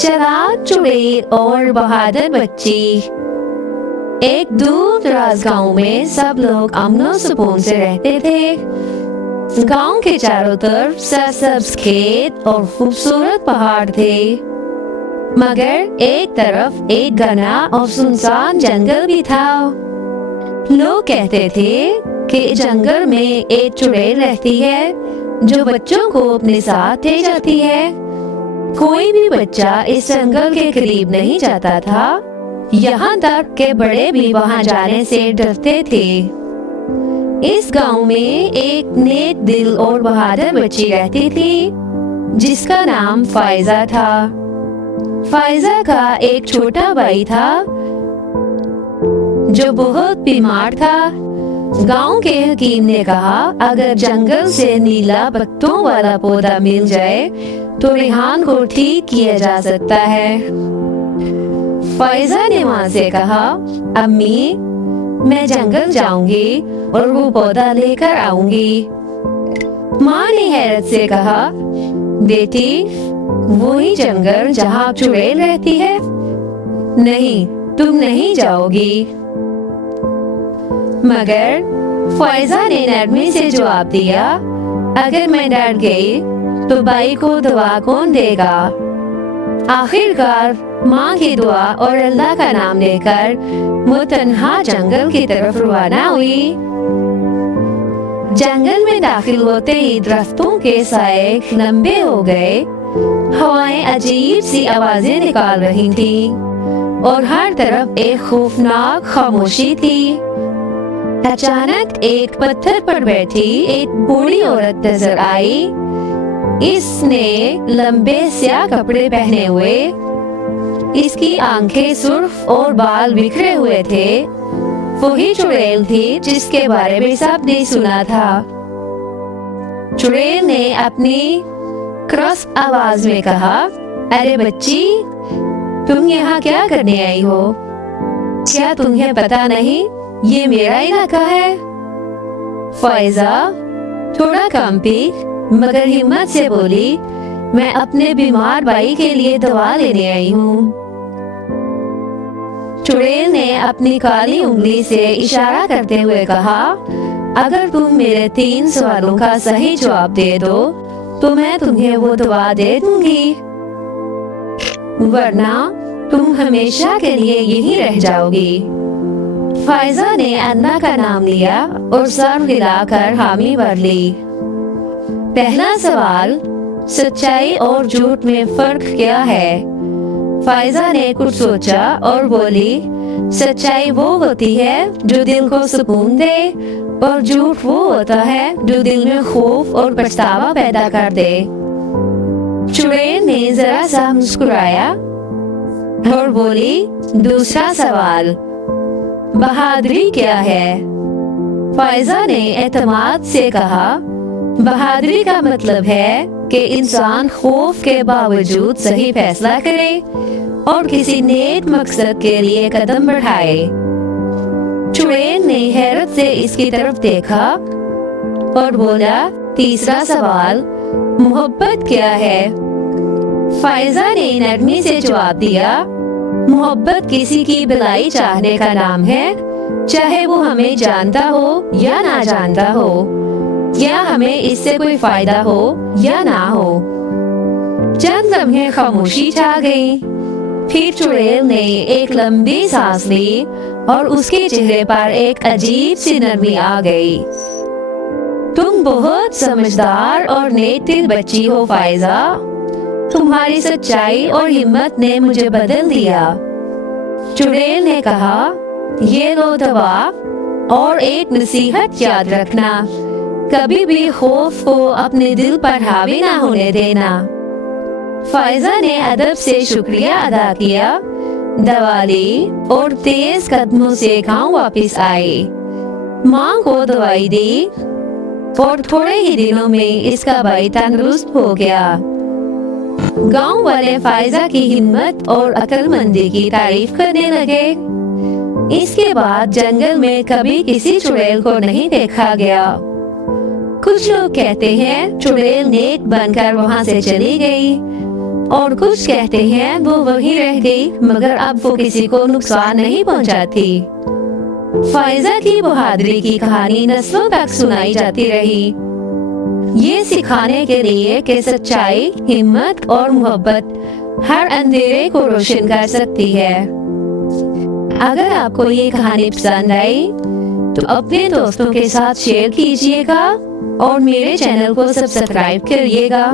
चालाक चुड़ैल और बहादुर बच्ची। एक दूर दराज गांव में सब लोग अमन सुकून से रहते थे। गांव के चारों तरफ सरसब्ज खेत और खूबसूरत पहाड़ थे, मगर एक तरफ एक घना और सुनसान जंगल भी था। लोग कहते थे कि जंगल में एक चुड़ैल रहती है जो बच्चों को अपने साथ ले जाती है। कोई भी बच्चा इस जंगल के करीब नहीं जाता था, यहाँ तक के बड़े भी वहाँ जाने से डरते थे। इस गांव में एक नेक दिल और बहादुर बच्ची रहती थी जिसका नाम फाइजा था। फाइजा का एक छोटा भाई था जो बहुत बीमार था। गांव के हकीम ने कहा, अगर जंगल से नीला पत्तों वाला पौधा मिल जाए तो रेहान को ठीक किया जा सकता है। फाइजा ने माँ से कहा, अम्मी मैं जंगल जाऊंगी और वो पौधा लेकर आऊंगी। माँ ने हैरत से कहा, बेटी वही जंगल जहाँ चुड़ैल रहती है? नहीं, तुम नहीं जाओगी। मगर फाइजा ने नरमी से जवाब दिया, अगर मैं डर गई तो भाई को दुआ कौन देगा? आखिरकार माँ की दुआ और अल्लाह का नाम लेकर वो तन्हा जंगल की तरफ रवाना हुई। जंगल में दाखिल होते ही दरख्तों के साए लंबे हो गए, हवाएं अजीब सी आवाजें निकाल रही थीं और हर तरफ एक खौफनाक खामोशी थी। अचानक एक पत्थर पर बैठी एक बूढ़ी औरत नजर आई। इसने लंबे स्याह कपड़े पहने हुए, इसकी आंखें सुर्ख और बाल बिखरे हुए थे। वही चुड़ैल थी जिसके बारे में सबने सुना था। चुड़ैल ने अपनी क्रॉस आवाज में कहा, अरे बच्ची, तुम यहाँ क्या करने आई हो? क्या तुम्हें पता नहीं ये मेरा इलाका है? फाइजा थोड़ा कंपी मगर हिम्मत से बोली, मैं अपने बीमार भाई के लिए दवा लेने आई हूँ। चुड़ैल ने अपनी काली उंगली से इशारा करते हुए कहा, अगर तुम मेरे 3 सवालों का सही जवाब दे दो तो मैं तुम्हें वो दवा दे दूंगी, वरना तुम हमेशा के लिए यहीं रह जाओगी। फाइजा ने अल्लाह का नाम लिया और सर हिलाकर हामी भर ली। पहला सवाल, सच्चाई और झूठ में फर्क क्या है? फाइजा ने कुछ सोचा और बोली, सच्चाई वो होती है जो दिल को सुकून दे और झूठ वो होता है जो दिल में खौफ और पछतावा पैदा कर दे। चुड़ैल ने जरा सा मुस्कुराया और बोली, दूसरा सवाल, बहादुरी क्या है? फाइजा ने एतमाद से कहा, बहादुरी का मतलब है कि इंसान खौफ के बावजूद सही फैसला करे और किसी नेक मकसद के लिए कदम बढ़ाए। चुड़ैल ने हैरत से इसकी तरफ देखा और बोला, तीसरा सवाल, मोहब्बत क्या है? फाइजा ने नरमी से जवाब दिया, मोहब्बत किसी की भलाई चाहने का नाम है, चाहे वो हमें जानता हो या ना जानता हो, या हमें इससे कोई फायदा हो या ना हो। चंद लम्हे खामोशी छा गई। फिर चुड़ैल ने एक लंबी सांस ली और उसके चेहरे पर एक अजीब सी नरमी आ गई। तुम बहुत समझदार और नेक दिल बच्ची हो फाइजा, तुम्हारी सच्चाई और हिम्मत ने मुझे बदल दिया। चुड़ैल ने कहा, ये लो दवा और एक नसीहत याद रखना, कभी भी खौफ को अपने दिल पर हावी ना होने देना। फाइजा ने अदब से शुक्रिया अदा किया, दवा ली और तेज कदमों से गांव वापस आई। माँ को दवाई दी और थोड़े ही दिनों में इसका भाई तंदुरुस्त हो गया। गांव वाले फाइजा की हिम्मत और अक्लमंदी की तारीफ करने लगे। इसके बाद जंगल में कभी किसी चुड़ैल को नहीं देखा गया। कुछ लोग कहते हैं चुड़ैल नेक बनकर वहां से चली गई, और कुछ कहते हैं वो वहीं रह गई, मगर अब वो किसी को नुकसान नहीं पहुंचाती। फाइजा की बहादुरी की कहानी नस्लों तक सुनाई जाती रही, ये सिखाने के लिए कि सच्चाई, हिम्मत और मोहब्बत हर अंधेरे को रोशन कर सकती है। अगर आपको ये कहानी पसंद आई तो अपने दोस्तों के साथ शेयर कीजिएगा और मेरे चैनल को सब्सक्राइब करिएगा।